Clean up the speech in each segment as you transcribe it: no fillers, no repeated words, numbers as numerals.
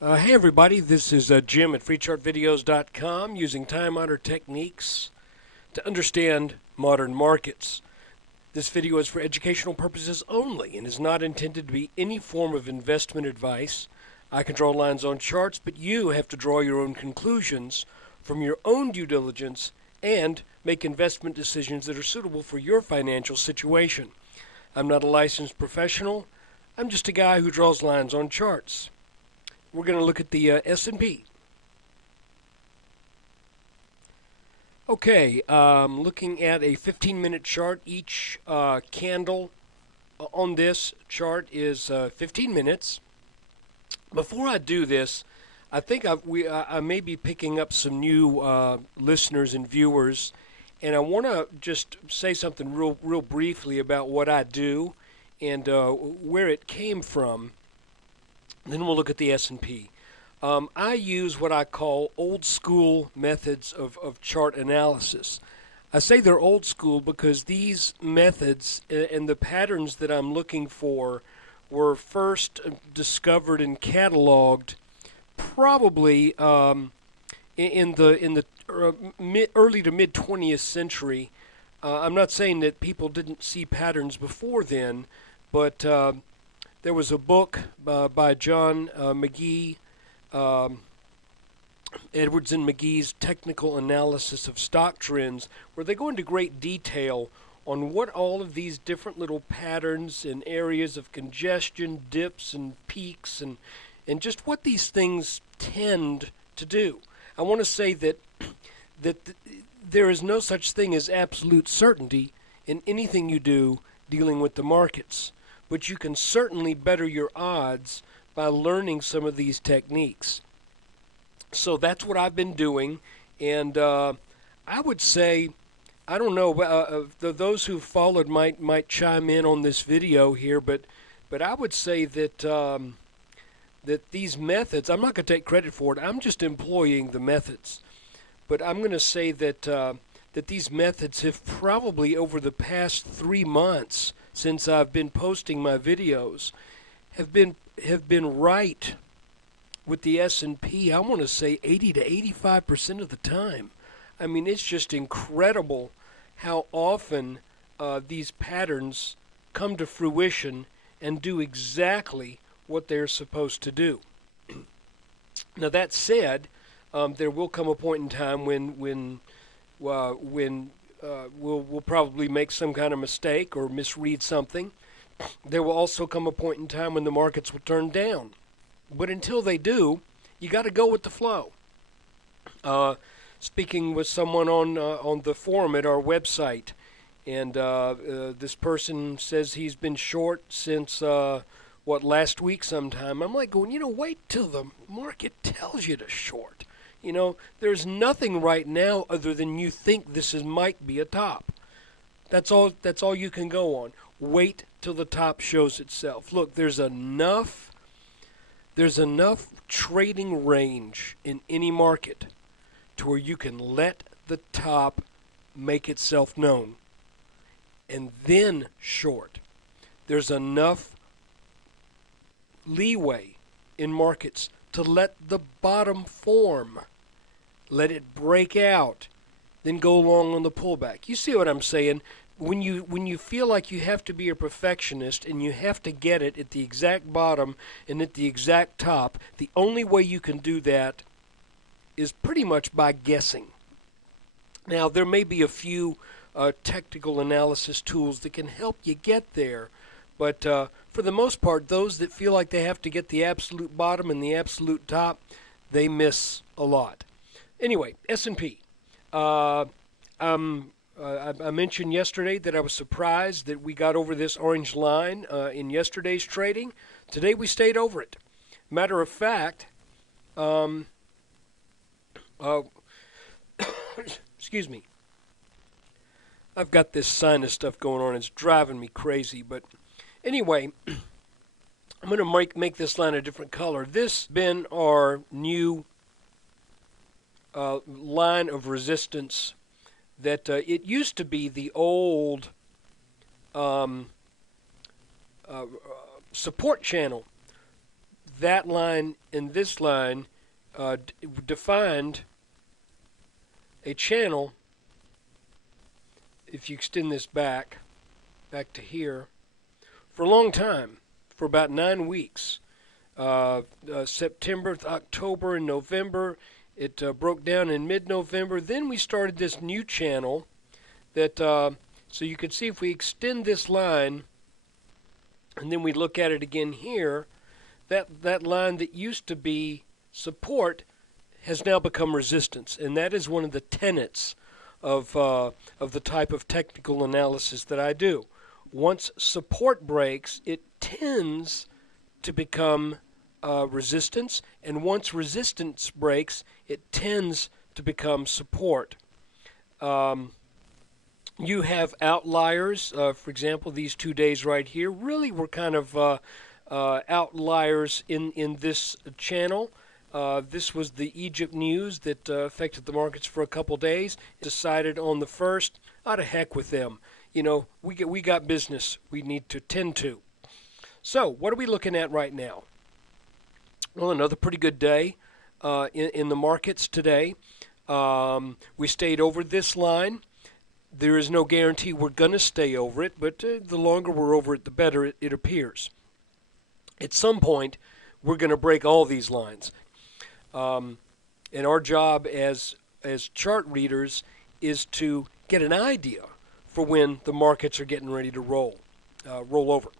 Hey everybody, this is Jim at FreeChartVideos.com using time-honored techniques to understand modern markets. This video is for educational purposes only and is not intended to be any form of investment advice. I can draw lines on charts, but you have to draw your own conclusions from your own due diligence and make investment decisions that are suitable for your financial situation. I'm not a licensed professional. I'm just a guy who draws lines on charts. We're going to look at the S&P. Okay, looking at a 15-minute chart. Each candle on this chart is 15 minutes. Before I do this, I think I may be picking up some new listeners and viewers, and I want to just say something real briefly about what I do and where it came from. Then we'll look at the S&P. I use what I call old school methods of chart analysis. I say they're old school because these methods and the patterns that I'm looking for were first discovered and cataloged probably in the early to mid 20th century. I'm not saying that people didn't see patterns before then, but there was a book by John McGee, Edwards and McGee's Technical Analysis of Stock Trends, where they go into great detail on what all of these different little patterns and areas of congestion, dips and peaks, and just what these things tend to do. I want to say that there is no such thing as absolute certainty in anything you do dealing with the markets, but you can certainly better your odds by learning some of these techniques. So that's what I've been doing, and I would say, I don't know, those who followed might chime in on this video here, but I would say that that these methods, I'm not going to take credit for it. I'm just employing the methods, but I'm going to say that that these methods have probably over the past 3 months since I've been posting my videos have been right with the S&P. I want to say 80 to 85% of the time. I mean, it's just incredible how often these patterns come to fruition and do exactly what they're supposed to do. Now that said, there will come a point in time when we'll probably make some kind of mistake or misread something. There will also come a point in time when the markets will turn down. But until they do, you got to go with the flow. Speaking with someone on the forum at our website, and this person says he's been short since last week sometime. I'm like going, wait till the market tells you to short. There's nothing right now other than you think this might be a top. That's all you can go on. Wait till the top shows itself. Look, there's enough trading range in any market to where you can let the top make itself known and then short. There's enough leeway in markets to let the bottom form, let it break out, then go long on the pullback. You see what I'm saying? When you feel like you have to be a perfectionist and you have to get it at the exact bottom and at the exact top, the only way you can do that is pretty much by guessing. Now, there may be a few technical analysis tools that can help you get there, but for the most part, those that feel like they have to get the absolute bottom and the absolute top, they miss a lot. Anyway, S&P. I mentioned yesterday that I was surprised that we got over this orange line in yesterday's trading. Today we stayed over it. Matter of fact, excuse me. I've got this sinus stuff going on. It's driving me crazy. But anyway, I'm going to make this line a different color. This has been our new line of resistance. That it used to be the old support channel that line and this line defined a channel. If you extend this back to here, for a long time, for about 9 weeks. September, October, and November. It broke down in mid-November. Then we started this new channel that, so you can see if we extend this line, and then we look at it again here, that line that used to be support has now become resistance, and that is one of the tenets of the type of technical analysis that I do. Once support breaks, it tends to become resistance, and once resistance breaks, it tends to become support. You have outliers. For example, these 2 days right here really were kind of outliers in this channel. This was the Egypt news that affected the markets for a couple days. Decided on the first, to heck with them. You know, we got business we need to tend to. So, what are we looking at right now? Well, another pretty good day in the markets today. We stayed over this line. There is no guarantee we're going to stay over it, but the longer we're over it, the better it appears. At some point, we're going to break all these lines. And our job as chart readers is to get an idea for when the markets are getting ready to roll over.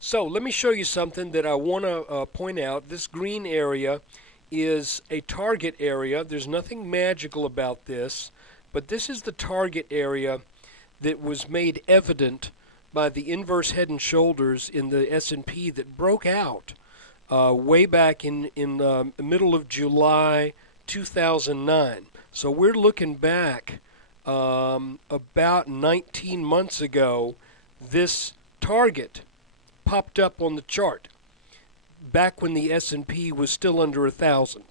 So let me show you something that I want to point out. This green area is a target area. There's nothing magical about this, but this is the target area that was made evident by the inverse head and shoulders in the S&P that broke out way back in the middle of July 2009. So we're looking back about 19 months ago. This target popped up on the chart back when the S&P was still under 1,000.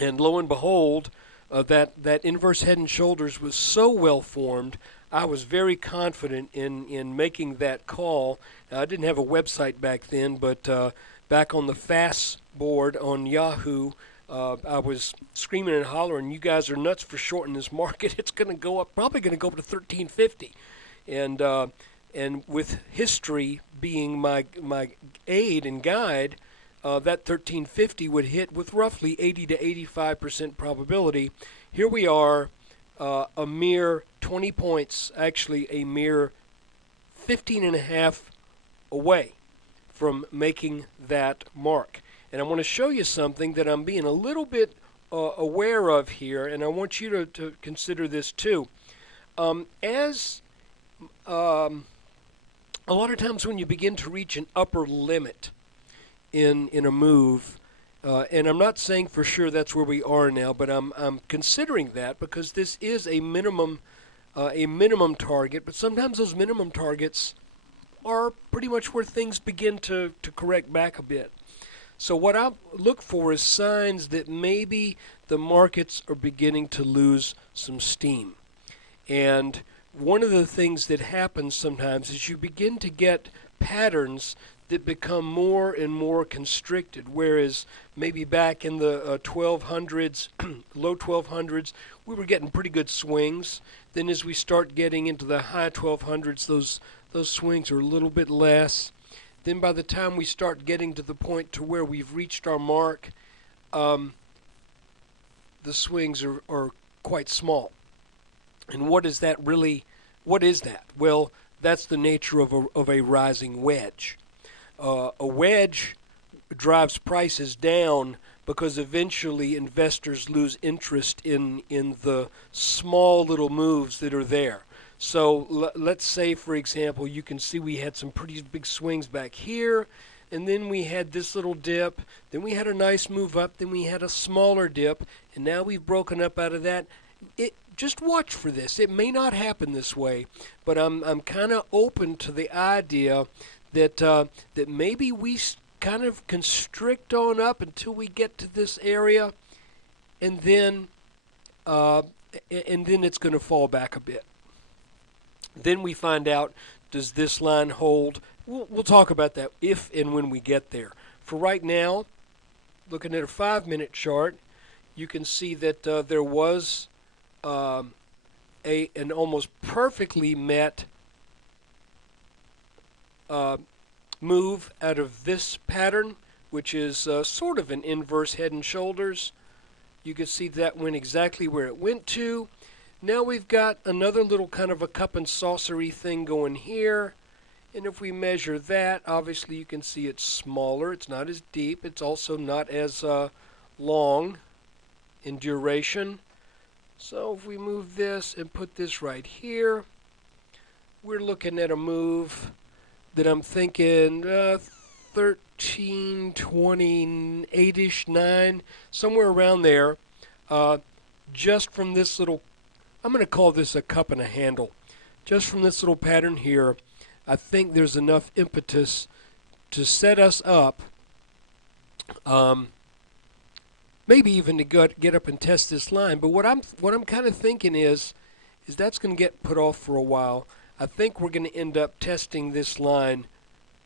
And lo and behold, that inverse head and shoulders was so well formed, I was very confident in making that call. Now, I didn't have a website back then, but back on the FAST board on Yahoo, I was screaming and hollering, "You guys are nuts for shorting this market. It's going to go up, probably going to go up to 1350." And with history being my aid and guide, that 1350 would hit with roughly 80 to 85% probability. Here we are, a mere 20 points, actually a mere 15 and a half away from making that mark. And I want to show you something that I'm being a little bit aware of here, and I want you to consider this too. A lot of times when you begin to reach an upper limit in a move, and I'm not saying for sure that's where we are now, but I'm considering that because this is a minimum target. But sometimes those minimum targets are pretty much where things begin to correct back a bit. So what I look for is signs that maybe the markets are beginning to lose some steam. And one of the things that happens sometimes is you begin to get patterns that become more and more constricted, whereas maybe back in the 1200s, low 1200s, we were getting pretty good swings. Then as we start getting into the high 1200s, those swings are a little bit less. Then by the time we start getting to the point to where we've reached our mark, the swings are quite small. And what is that? Well, that's the nature of a rising wedge. A wedge drives prices down because eventually investors lose interest in the small little moves that are there. So let's say, for example, you can see we had some pretty big swings back here, and then we had this little dip, then we had a nice move up, then we had a smaller dip, and now we've broken up out of that. Just watch for this. It may not happen this way, but I'm kind of open to the idea that that maybe we kind of constrict on up until we get to this area, and then it's going to fall back a bit. Then we find out, does this line hold? We'll talk about that if and when we get there. For right now, looking at a 5-minute chart, you can see that there was an almost perfectly met move out of this pattern, which is sort of an inverse head and shoulders. You can see that went exactly where it went to. Now we've got another little kind of a cup and saucery thing going here. And if we measure that, obviously you can see it's smaller. It's not as deep. It's also not as long in duration. So if we move this and put this right here, we're looking at a move that I'm thinking 13, 28-ish, 9, somewhere around there, just from this little, I'm going to call this a cup and a handle. Just from this little pattern here, I think there's enough impetus to set us up, maybe even to get up and test this line. But what I'm kind of thinking is that's going to get put off for a while. I think we're going to end up testing this line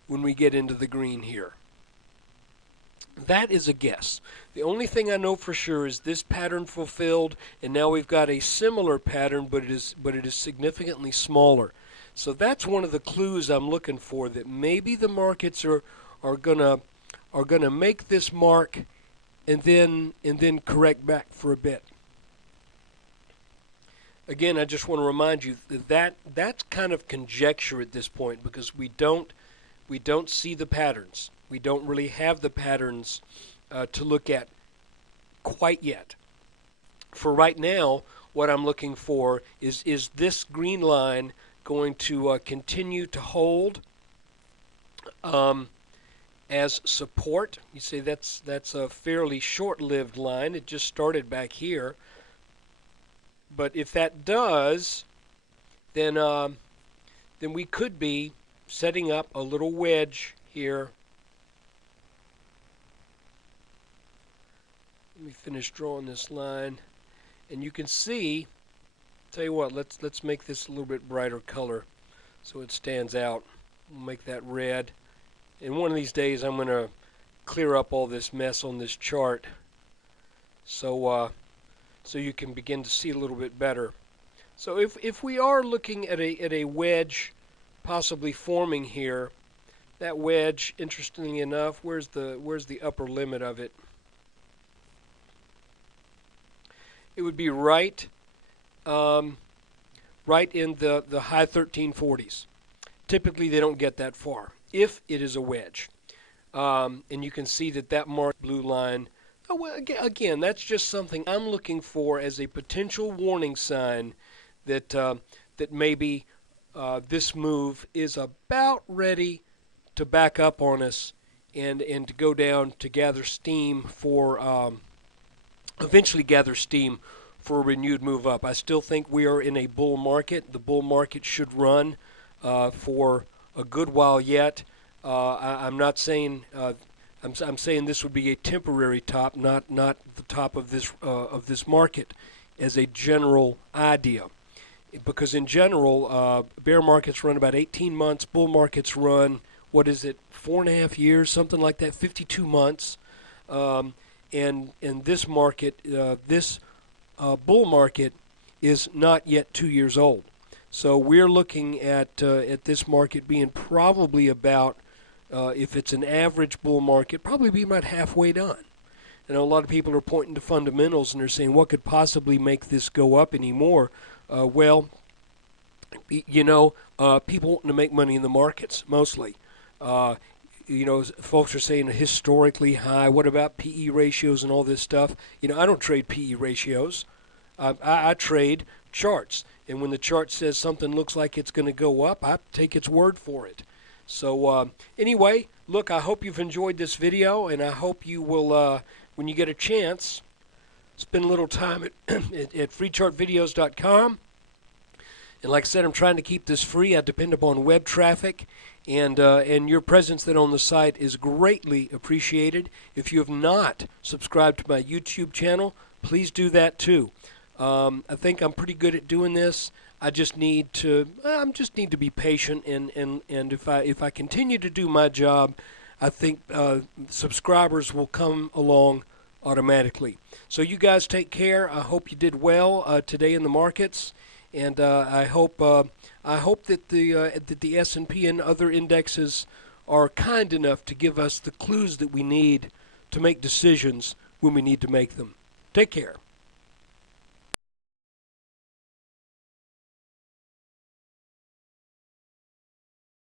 when we get into the green here. That is a guess. The only thing I know for sure is this pattern fulfilled, and now we've got a similar pattern, but it is significantly smaller. So that's one of the clues I'm looking for, that maybe the markets are gonna make this mark and then correct back for a bit. Again, I just want to remind you that that's kind of conjecture at this point, because we don't see the patterns. We don't really have the patterns to look at quite yet. For right now, what I'm looking for is this green line going to continue to hold as support. You say that's a fairly short-lived line. It just started back here. But if that does, then we could be setting up a little wedge here. Let me finish drawing this line, and you can see. Tell you what, let's make this a little bit brighter color so it stands out. We'll make that red. And one of these days, I'm going to clear up all this mess on this chart, so you can begin to see a little bit better. So if we are looking at a wedge possibly forming here, that wedge, interestingly enough, where's the upper limit of it? It would be right in the high 1340s. Typically, they don't get that far if it is a wedge. And you can see that marked blue line. Oh, well, again, that's just something I'm looking for as a potential warning sign that maybe this move is about ready to back up on us and to go down to gather steam for eventually gather steam for a renewed move up. I still think we are in a bull market. The bull market should run for a good while yet. I'm not saying. I'm saying this would be a temporary top, not the top of this market, as a general idea. Because in general, bear markets run about 18 months. Bull markets run, 4.5 years, something like that, 52 months. And this market, this bull market, is not yet 2 years old. So we're looking at this market being probably about, if it's an average bull market, probably be about halfway done. I know a lot of people are pointing to fundamentals and they're saying, what could possibly make this go up anymore? Well, people wanting to make money in the markets, mostly. Folks are saying a historically high. What about PE ratios and all this stuff? I don't trade PE ratios. I trade charts. And when the chart says something looks like it's going to go up, I take its word for it. So anyway, look, I hope you've enjoyed this video, and I hope you will, when you get a chance, spend a little time at freechartvideos.com. And like I said, I'm trying to keep this free. I depend upon web traffic, and your presence then on the site is greatly appreciated. If you have not subscribed to my YouTube channel, please do that too. I think I'm pretty good at doing this. I just need to be patient, and if I continue to do my job, I think subscribers will come along automatically. So you guys take care. I hope you did well today in the markets, and I hope that the S&P and other indexes are kind enough to give us the clues that we need to make decisions when we need to make them. Take care.